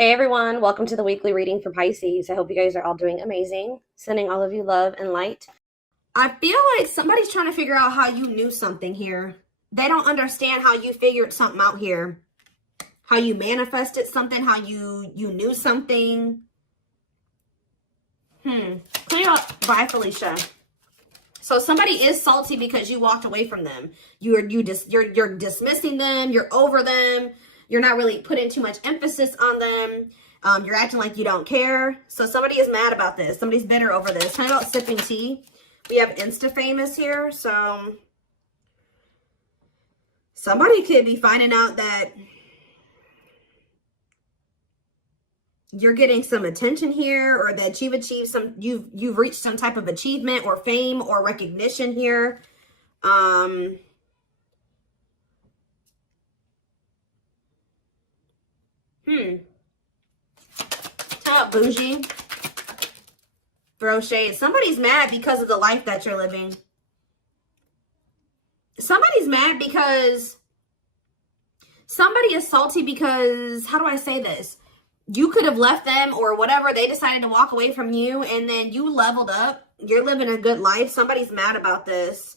Hey everyone, welcome to the weekly reading for Pisces. I hope you guys are all doing amazing. Sending all of you love and light. I feel like somebody's trying to figure out how you knew something here. They don't understand how you figured something out here. How you manifested something, how you knew something. Clear up. Bye, Felicia. So somebody is salty because you walked away from them. You're dismissing them. You're over them. You're not really putting too much emphasis on them. You're acting like you don't care. So somebody is mad about this. Somebody's bitter over this. Talking about sipping tea. We have Insta-famous here. So somebody could be finding out that you're getting some attention here, or that you've achieved you've reached some type of achievement or fame or recognition here. Talk about bougie. Throw shade. Somebody's mad because of the life that you're living. Somebody's mad because somebody is salty because, how do I say this? You could have left them or whatever. They decided to walk away from you and then you leveled up. You're living a good life. Somebody's mad about this.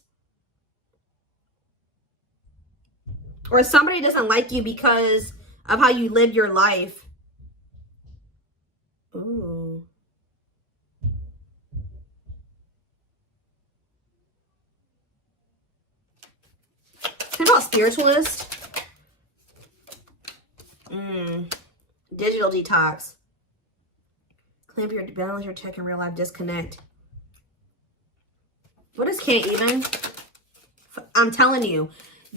Or somebody doesn't like you because of how you live your life. Ooh. Think about spiritualist. Digital detox. Clamp your balance, your check in real life, disconnect. What is can't even? I'm telling you,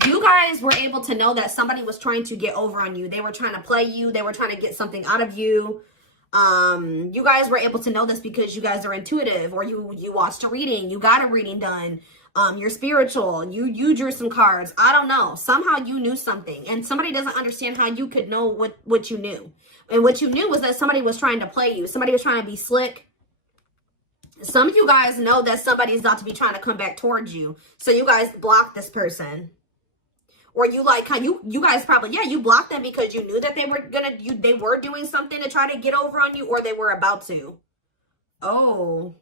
you guys were able to know that somebody was trying to get over on you. They were trying to play you. They were trying to get something out of you. You guys were able to know this because you guys are intuitive, or you watched a reading. You got a reading done. You're spiritual. You drew some cards. I don't know. Somehow you knew something, and somebody doesn't understand how you could know what you knew. And what you knew was that somebody was trying to play you. Somebody was trying to be slick. Some of you guys know that somebody's about to be trying to come back towards you. So you guys block this person. Or you like how you guys probably, yeah, you blocked them because you knew that they were doing something to try to get over on you, or they were about to. Oh.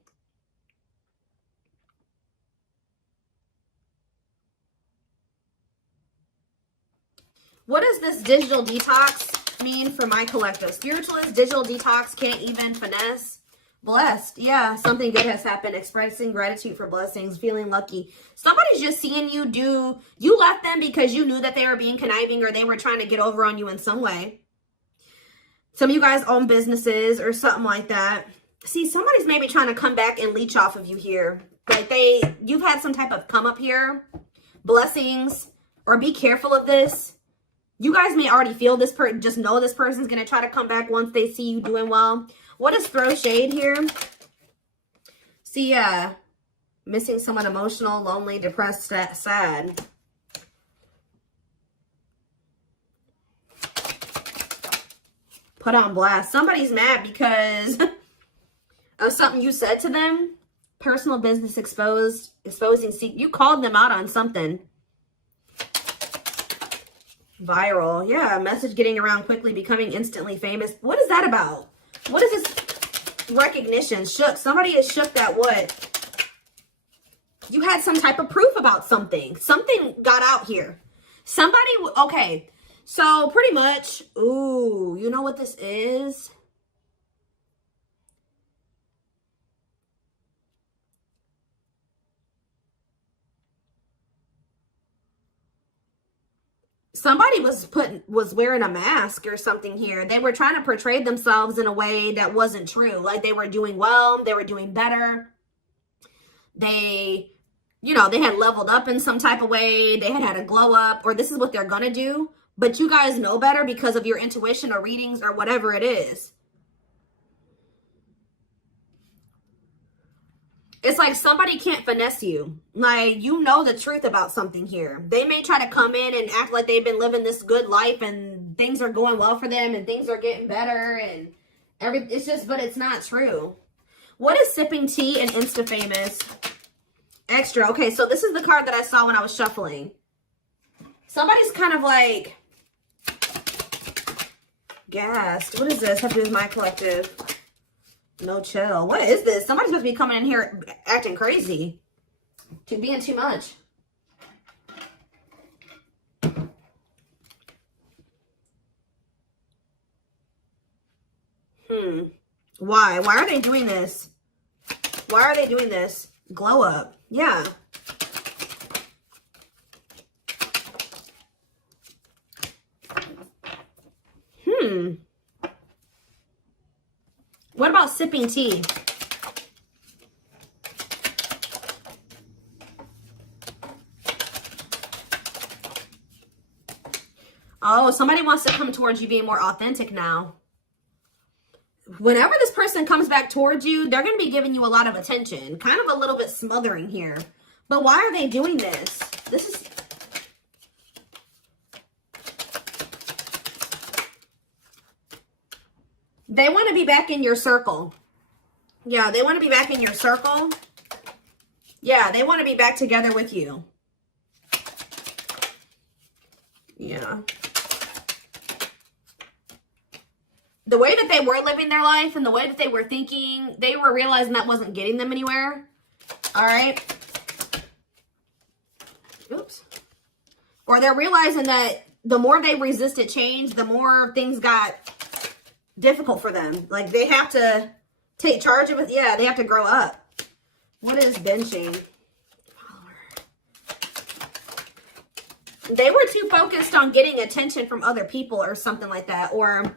What does this digital detox mean for my collective? Spiritualist, digital detox, can't even finesse. Blessed. Yeah, something good has happened. Expressing gratitude for blessings, feeling lucky. Somebody's just seeing you do. You left them because you knew that they were being conniving, or they were trying to get over on you in some way. Some of you guys own businesses or something like that. See, somebody's maybe trying to come back and leech off of you here. Like you've had some type of come up here. Blessings. Or be careful of this. You guys may already feel this person, just know this person's going to try to come back once they see you doing well. What is throw shade here? See, yeah, missing someone emotional, lonely, depressed, sad. Put on blast. Somebody's mad because of something you said to them. Personal business exposing. See, you called them out on something. Viral. Yeah, message getting around quickly, becoming instantly famous. What is that about? What is this recognition? Shook. Somebody is shook that what? You had some type of proof about something. Something got out here. Somebody, okay. So pretty much, ooh, you know what this is? Somebody was wearing a mask or something here. They were trying to portray themselves in a way that wasn't true. Like they were doing well, they were doing better. They, they had leveled up in some type of way. They had a glow up, or this is what they're going to do. But you guys know better because of your intuition or readings or whatever it is. It's like somebody can't finesse you. Like, you know the truth about something here. They may try to come in and act like they've been living this good life and things are going well for them and things are getting better and it's just, but it's not true. What is sipping tea and Insta-famous? Extra. Okay, so this is the card that I saw when I was shuffling. Somebody's kind of like Gassed. What is this? Have to do with my collective. No chill. What is this? Somebody's supposed to be coming in here acting crazy. Being too much. Why? Why are they doing this? Why are they doing this? Glow up. Yeah. What about sipping tea? Oh, somebody wants to come towards you being more authentic now. Whenever this person comes back towards you, they're going to be giving you a lot of attention. Kind of a little bit smothering here. But why are they doing this? This is... They want to be back in your circle. Yeah, they want to be back in your circle. Yeah, they want to be back together with you. Yeah. The way that they were living their life and the way that they were thinking, they were realizing that wasn't getting them anywhere. All right. Oops. Or they're realizing that the more they resisted change, the more things got difficult for them. Like they have to take charge of it. Yeah, they have to grow up. What is benching? They were too focused on getting attention from other people or something like that. Or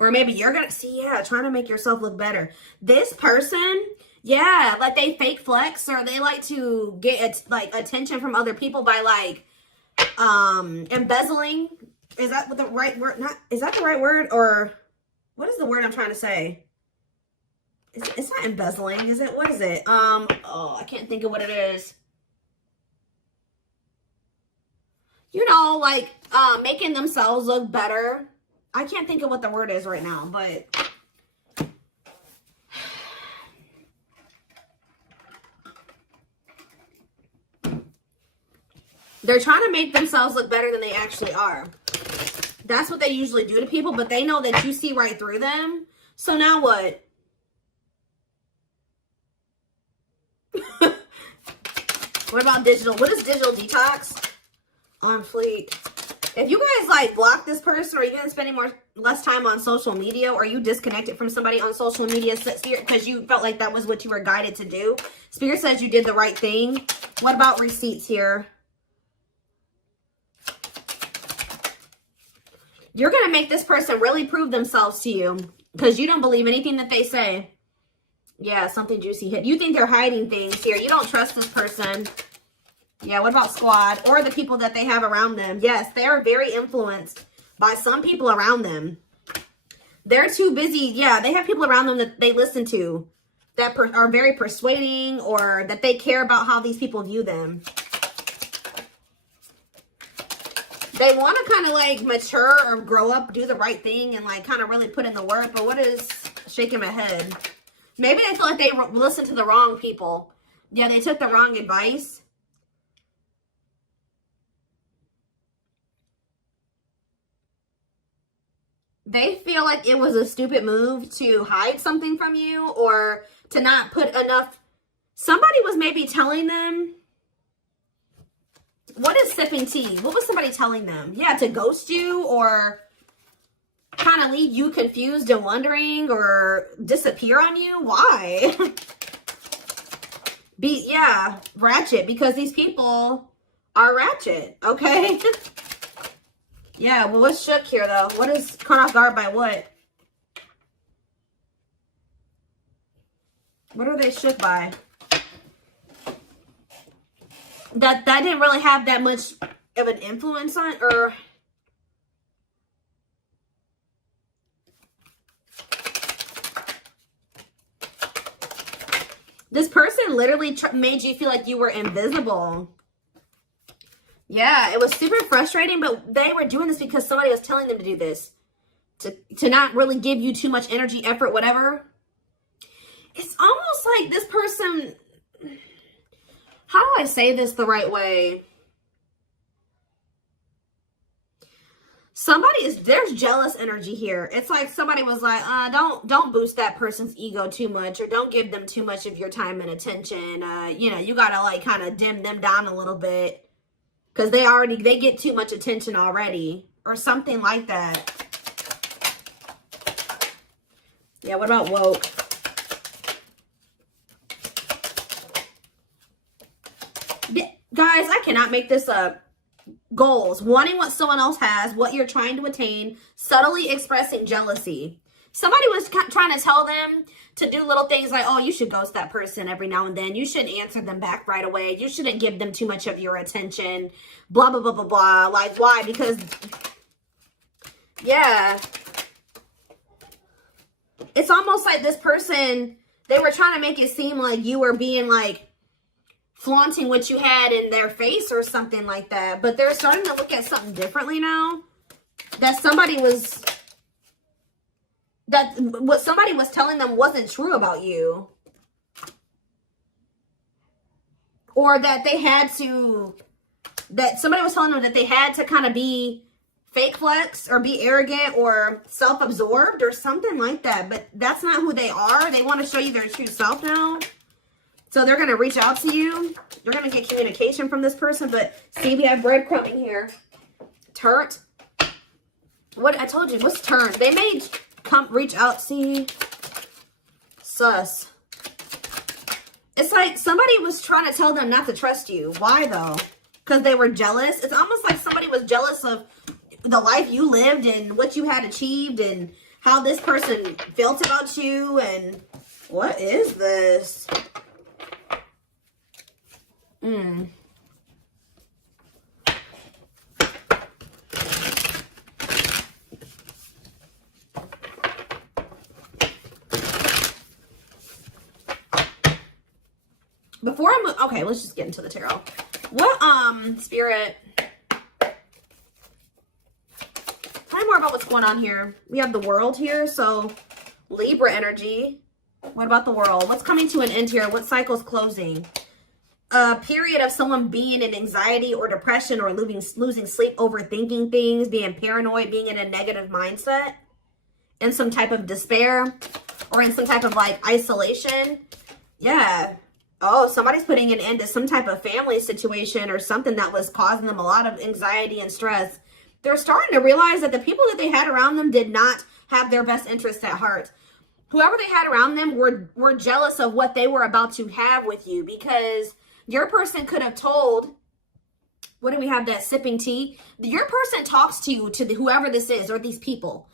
maybe you're going to see, yeah, trying to make yourself look better. This person, yeah, like they fake flex or they like to get like attention from other people by like embezzling. Is that the right word? Is that the right word? Or what is the word I'm trying to say? It's not embezzling, is it? What is it? Oh, I can't think of what it is. You know, like making themselves look better. I can't think of what the word is right now, but they're trying to make themselves look better than they actually are. That's what they usually do to people, but they know that you see right through them. So now what? What about digital? What is digital detox? On fleek. If you guys like block this person, or you're gonna spend less time on social media, or you disconnected from somebody on social media because you felt like that was what you were guided to do, Spirit says you did the right thing. What about receipts here? You're gonna make this person really prove themselves to you because you don't believe anything that they say. Yeah, something juicy hit. You think they're hiding things here. You don't trust this person. Yeah, what about squad or the people that they have around them? Yes, they are very influenced by some people around them. They're too busy. Yeah, they have people around them that they listen to that are very persuading, or that they care about how these people view them. They want to kind of like mature or grow up, do the right thing, and like kind of really put in the work. But what is shaking my head? Maybe they feel like they listened to the wrong people. Yeah, they took the wrong advice. They feel like it was a stupid move to hide something from you, or to not put enough. Somebody was maybe telling them. What is sipping tea? What was somebody telling them? Yeah, to ghost you, or kind of leave you confused and wondering, or disappear on you. Why? Yeah, ratchet, because these people are ratchet, okay? Yeah, well, what's shook here, though? What is caught off guard by what? What are they shook by? That didn't really have that much of an influence on, or... This person literally made you feel like you were invisible. Yeah, it was super frustrating, but they were doing this because somebody was telling them to do this. To not really give you too much energy, effort, whatever. It's almost like this person... How do I say this the right way? there's jealous energy here. It's like somebody was like, don't boost that person's ego too much, or don't give them too much of your time and attention. You know, you gotta like kind of dim them down a little bit, because they get too much attention already, or something like that. Yeah, what about woke? Guys, I cannot make this up. Goals, wanting what someone else has, what you're trying to attain, subtly expressing jealousy. Somebody was trying to tell them to do little things like, oh, you should ghost that person every now and then. You shouldn't answer them back right away. You shouldn't give them too much of your attention. Blah, blah, blah, blah, blah. Like, why? Because, yeah. It's almost like this person, they were trying to make it seem like you were being like, flaunting what you had in their face or something like that. But they're starting to look at something differently now. That what somebody was telling them wasn't true about you. Or that somebody was telling them that they had to kind of be fake flex or be arrogant or self-absorbed or something like that. But that's not who they are. They want to show you their true self now. So they're going to reach out to you. You're going to get communication from this person. But see, we have breadcrumbing here. Turret. What I told you, what's turn? They may reach out. See? Sus. It's like somebody was trying to tell them not to trust you. Why though? Because they were jealous. It's almost like somebody was jealous of the life you lived and what you had achieved and how this person felt about you. And what is this? Before I move, okay, let's just get into the tarot. What, Spirit, tell me more about what's going on here. We have the World here, so Libra energy. What about the World? What's coming to an end here? What cycle's closing? A period of someone being in anxiety or depression or losing sleep, overthinking things, being paranoid, being in a negative mindset, in some type of despair, or in some type of like isolation. Yeah. Oh, somebody's putting an end to some type of family situation or something that was causing them a lot of anxiety and stress. They're starting to realize that the people that they had around them did not have their best interests at heart. Whoever they had around them were jealous of what they were about to have with you, because your person could have told, what do we have, that sipping tea? Your person talks to you, to whoever this is, or these people.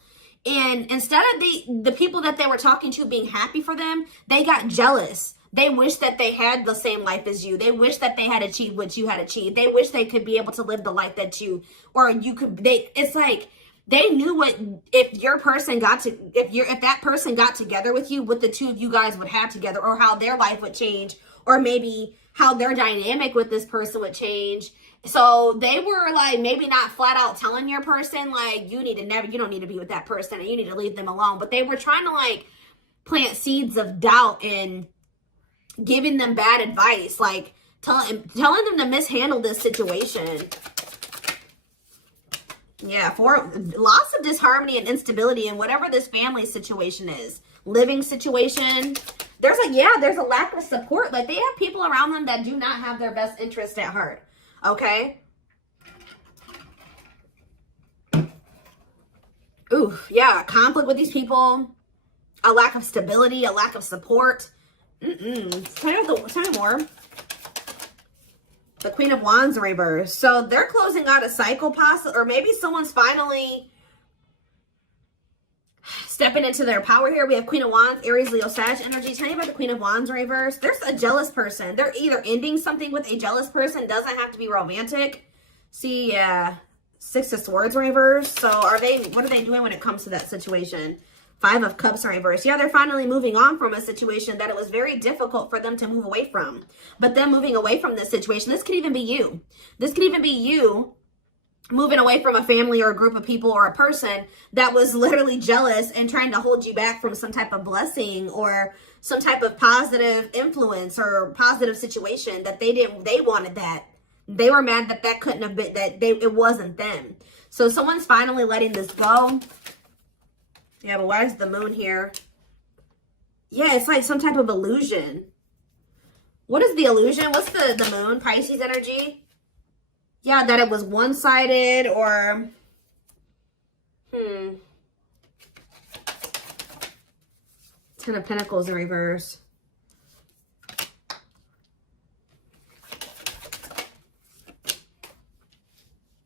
And instead of the people that they were talking to being happy for them, they got jealous. They wish that they had the same life as you. They wish that they had achieved what you had achieved. They wish they could be able to live the life that you, or you could, it's like, they knew what, if that person got together with you, what the two of you guys would have together, or how their life would change, or maybe how their dynamic with this person would change. So they were like, maybe not flat out telling your person like, you don't need to be with that person and you need to leave them alone. But they were trying to like plant seeds of doubt and giving them bad advice, like telling them to mishandle this situation. Yeah, for lots of disharmony and instability in whatever this family situation is, living situation. There's a lack of support. Like they have people around them that do not have their best interest at heart. Okay. Ooh, yeah, conflict with these people, a lack of stability, a lack of support. Tell me more. The Queen of Wands in reverse. So they're closing out a cycle, possibly, or maybe someone's finally stepping into their power here. We have Queen of Wands, Aries, Leo, Sag energy. Tell me about the Queen of Wands in reverse. There's a jealous person. They're either ending something with a jealous person. Doesn't have to be romantic. See, Six of Swords in reverse. So what are they doing when it comes to that situation? Five of Cups in reverse. Yeah, they're finally moving on from a situation that it was very difficult for them to move away from. But them moving away from this situation, this could even be you. This could even be you moving away from a family or a group of people or a person that was literally jealous and trying to hold you back from some type of blessing or some type of positive influence or positive situation that they wanted that. They were mad that couldn't have been, it wasn't them. So someone's finally letting this go. Yeah, but why is the moon here? Yeah, it's like some type of illusion. What is the illusion? What's the moon? Pisces energy? Yeah, that it was one-sided or... Ten of Pentacles in reverse.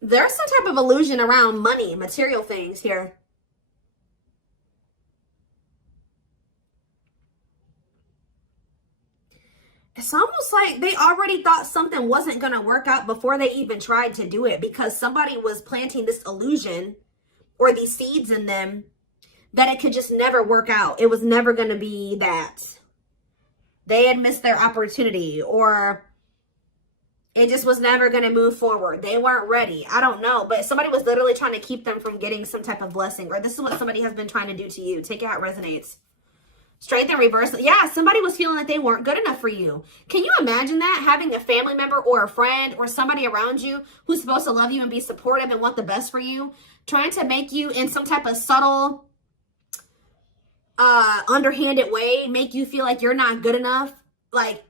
There's some type of illusion around money, material things here. It's almost like they already thought something wasn't going to work out before they even tried to do it, because somebody was planting this illusion or these seeds in them that it could just never work out. It was never going to be that. They had missed their opportunity, or it just was never going to move forward. They weren't ready. I don't know. But somebody was literally trying to keep them from getting some type of blessing. Or this is what somebody has been trying to do to you. Take it how it resonates. Strength in reverse. Yeah, somebody was feeling that they weren't good enough for you. Can you imagine that? Having a family member or a friend or somebody around you who's supposed to love you and be supportive and want the best for you, trying to make you in some type of subtle, underhanded way, make you feel like you're not good enough. Like,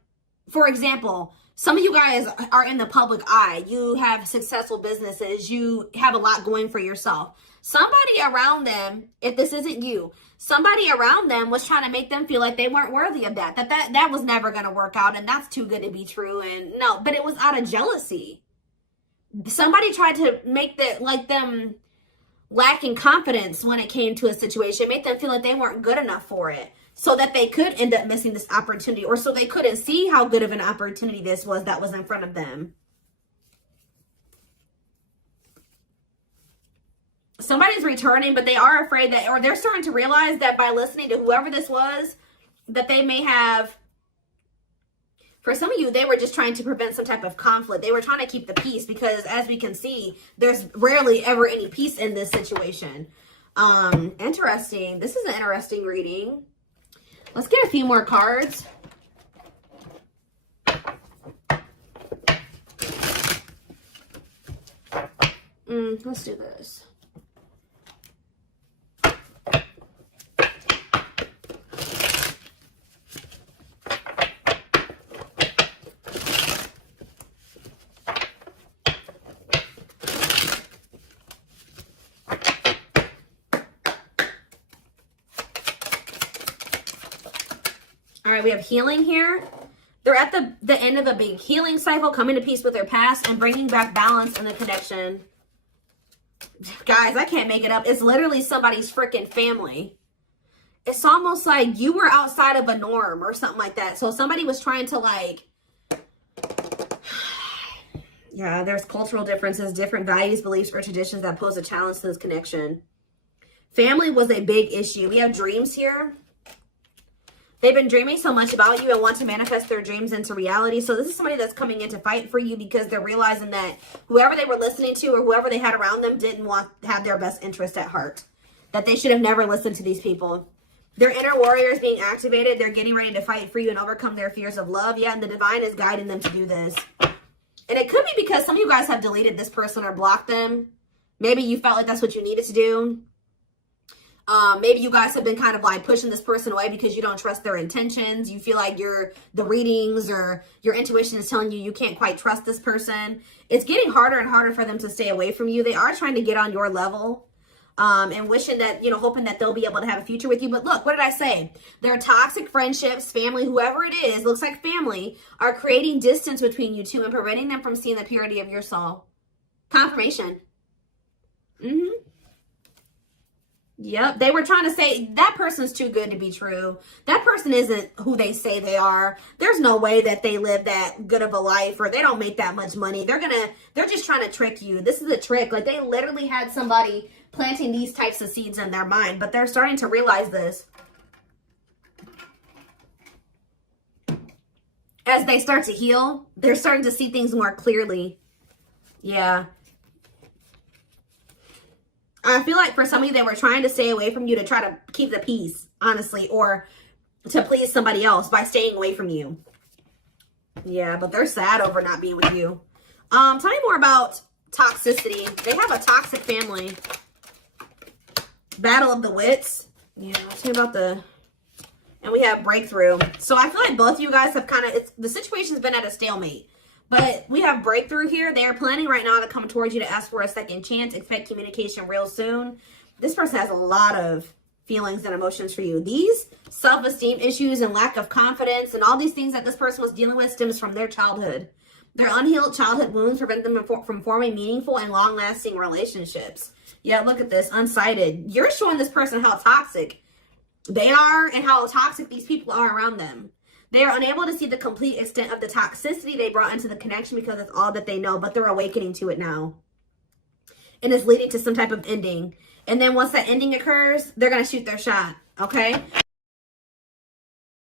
for example... Some of you guys are in the public eye. You have successful businesses. You have a lot going for yourself. Somebody around them, if this isn't you, somebody around them was trying to make them feel like they weren't worthy of that. That was never going to work out, and that's too good to be true. And no, but it was out of jealousy. Somebody tried to make them lacking confidence when it came to a situation, make them feel like they weren't good enough for it, so that they could end up missing this opportunity, or so they couldn't see how good of an opportunity this was that was in front of them. Somebody's returning, but they are afraid that, or they're starting to realize that by listening to whoever this was, that they may have, for some of you, they were just trying to prevent some type of conflict. They were trying to keep the peace, because as we can see, there's rarely ever any peace in this situation. Interesting. This is an interesting reading. Let's get a few more cards. Let's do this. All right, we have healing here. They're at the end of a big healing cycle, coming to peace with their past and bringing back balance in the connection. Guys, I can't make it up. It's literally somebody's freaking family. It's almost like you were outside of a norm or something like that. So somebody was trying to like... Yeah, there's cultural differences, different values, beliefs, or traditions that pose a challenge to this connection. Family was a big issue. We have dreams here. They've been dreaming so much about you and want to manifest their dreams into reality. So this is somebody that's coming in to fight for you, because they're realizing that whoever they were listening to or whoever they had around them didn't have their best interest at heart. That they should have never listened to these people. Their inner warrior is being activated. They're getting ready to fight for you and overcome their fears of love. Yeah, and the divine is guiding them to do this. And it could be because some of you guys have deleted this person or blocked them. Maybe you felt like that's what you needed to do. Maybe you guys have been kind of like pushing this person away because you don't trust their intentions. You feel like the readings or your intuition is telling you you can't quite trust this person. It's getting harder and harder for them to stay away from you. They are trying to get on your level, and wishing that, hoping that they'll be able to have a future with you. But look, what did I say? Their toxic friendships, family, whoever it is, looks like family, are creating distance between you two and preventing them from seeing the purity of your soul. Confirmation. Yep, they were trying to say that person's too good to be true. That person isn't who they say they are. There's no way that they live that good of a life, or they don't make that much money. They're just trying to trick you. This is a trick. Like, they literally had somebody planting these types of seeds in their mind, but they're starting to realize this. As they start to heal, they're starting to see things more clearly. Yeah. I feel like for some of you, they were trying to stay away from you to try to keep the peace, honestly, or to please somebody else by staying away from you. Yeah, but they're sad over not being with you. Tell me more about toxicity. They have a toxic family. Battle of the wits. Yeah, let's see about the... And we have breakthrough. So I feel like both of you guys have kind of... The situation's been at a stalemate. But we have breakthrough here. They are planning right now to come towards you to ask for a second chance. Expect communication real soon. This person has a lot of feelings and emotions for you. These self-esteem issues and lack of confidence and all these things that this person was dealing with stems from their childhood. Their unhealed childhood wounds prevent them from forming meaningful and long-lasting relationships. Yeah, look at this. Unsighted. You're showing this person how toxic they are and how toxic these people are around them. They are unable to see the complete extent of the toxicity they brought into the connection because it's all that they know, but they're awakening to it now. And it's leading to some type of ending. And then once that ending occurs, they're going to shoot their shot, okay?